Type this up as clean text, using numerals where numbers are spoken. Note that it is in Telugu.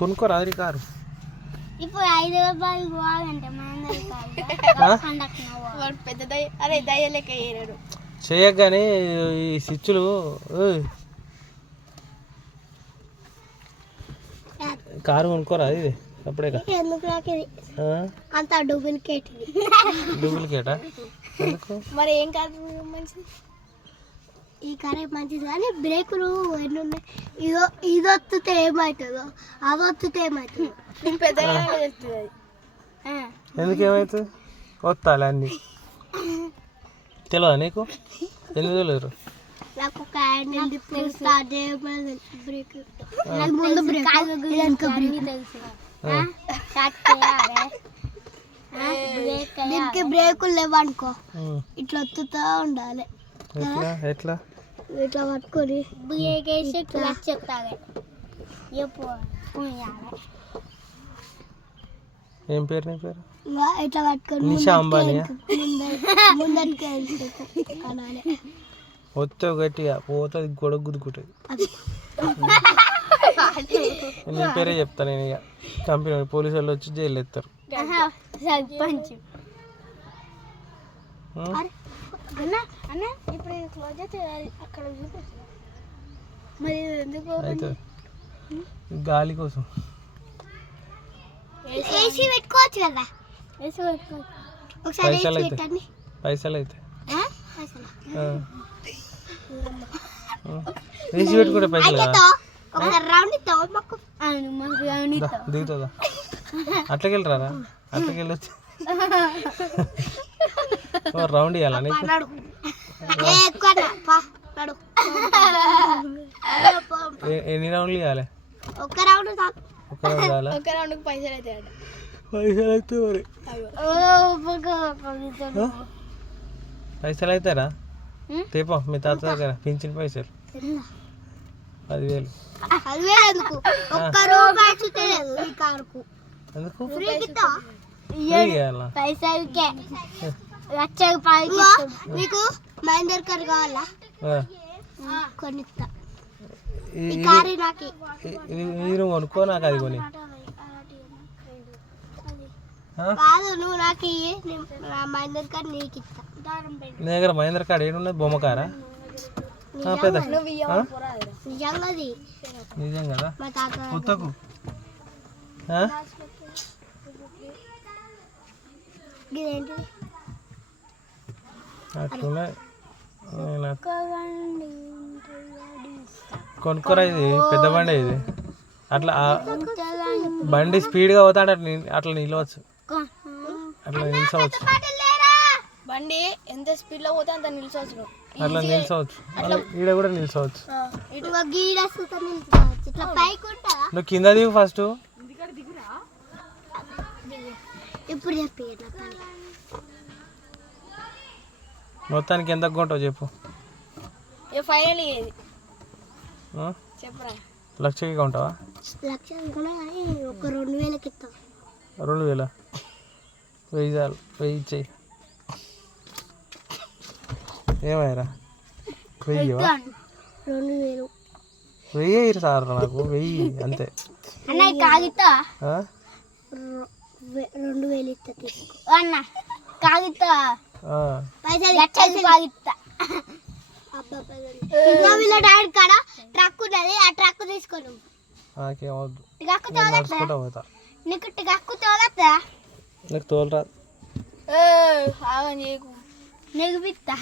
కొనుక్కోరా అది కారు. ఇప్పుడు 5 రూపాయలు పోవాలంటే పెద్ద అరే దయ లెక్క చేయడు చేయగానే ఈ స్విచ్లు కారు కొనుక్కోరా ఇది అప్పుడే ఎందుకు అంత డూప్లికేటా ఎందుకు మరి ఏం కారు మంచిది ఈ కారే మంచిది కానీ బ్రేకులు ఎన్ని ఉన్నాయి ఇది వస్తుంటే ఏమవుతుందో అవి వస్తుంటే ఏమవుతుందో పెద్దగా తెలుస్తుంది ఎందుకు ఏమవుతుంది వస్తాలే అన్నీ తెలియదా నీకు ఎందుకు తెలియదు నాకు ఒక హ్యాండిల్ స్టార్ట్ చేయబోదు బ్రేక్ ముందు బ్రేక్ వెనక బ్రేక్ దీనికి బ్రేకులు లేవనుకో ఇట్లా వస్తుంతా ఉండాలి ఎట్లా ఇట్లా పట్టుకొని బ్రేక్ వేసి క్లచ్ చెప్తాగా ఏం పేరు నీ పేరు ఇట్లా పట్టుకొని నిషా అంబానీయా ముందరికి వస్తే గట్టిగా పోతుంది గొడవ గుద్దుకుంటుంది నీ పేరే చెప్తాను నేను ఇక కంపెనీ పోలీసు వాళ్ళు వచ్చి జైలు ఎత్తారు ఇప్పుడు క్లోజ్ అయితే అక్కడ మరి ఎందుకు అయితే గాలి కోసం ఏసీ పెట్టుకోవచ్చు కదా ఏసీ పెట్టుకోవచ్చు ఒకసారి పైసలు అయితే ఏసీ పెట్టుకుంటే పైసలు దిగుతుందా అట్లకి వెళ్ళరారా అట్లకి వెళ్ళొచ్చు రౌండ్ ఇవ్వాలా నీకు ఎన్ని రౌండ్లు ఇవ్వాలి ఒక రౌండ్ కావాలా ఒక రౌండ్ పైసలు అయితే మరి పైసలు అవుతారా తేపో మీ తాత దగ్గర పింఛన్ పైసలు 10,000 ఎందుకు మీకు మహేందర్ కార్ కావాలా కొనిస్తా మీరు కొనుక్కో నాకు అది కొని కాదు నువ్వు నాకు మహేందర్ కార్ నీకు ఇస్తా నీ దగ్గర మహేందర్ కార్ ఏడున్నది బొమ్మ కారా పెద్ద నిజం కదా కొత్తకు అట్లా కొనుక్కోరా ఇది పెద్ద బండి ఇది అట్లా బండి స్పీడ్గా పోతాంటే అట్లా నిలవచ్చు అట్లా నిల్చవచ్చు బండి ఎంత స్పీడ్ లో పోతే అంత నిల్చవచ్చు అట్లా నిల్చవచ్చు ఈడ కూడా నిల్చవచ్చు నువ్వు కింద దిగు ఫస్ట్ ఇప్పుడు మొత్తానికి ఎంత కొంటావు చెప్పు ఫైనల్ లక్షకి కొంటావా ఒక 2,000కి ఇస్తాం 2,000 1000 చాలు 1000 ఇచ్చేయి ఏమయ్యారా 1000 1000 సార్ నాకు 1000 అంతే కాగితా 2,000 ఇస్తా తీసుకో అన్న కాగితా పైసలు కాగితా వీళ్ళ డాడీ కాడ ట్రక్ ఉన్నది ఆ ట్రక్ తీసుకోను నాకేమవుద్దు నీకు ట్రక్కు తోలతా నీకు తోలరా నీకు పిత్తా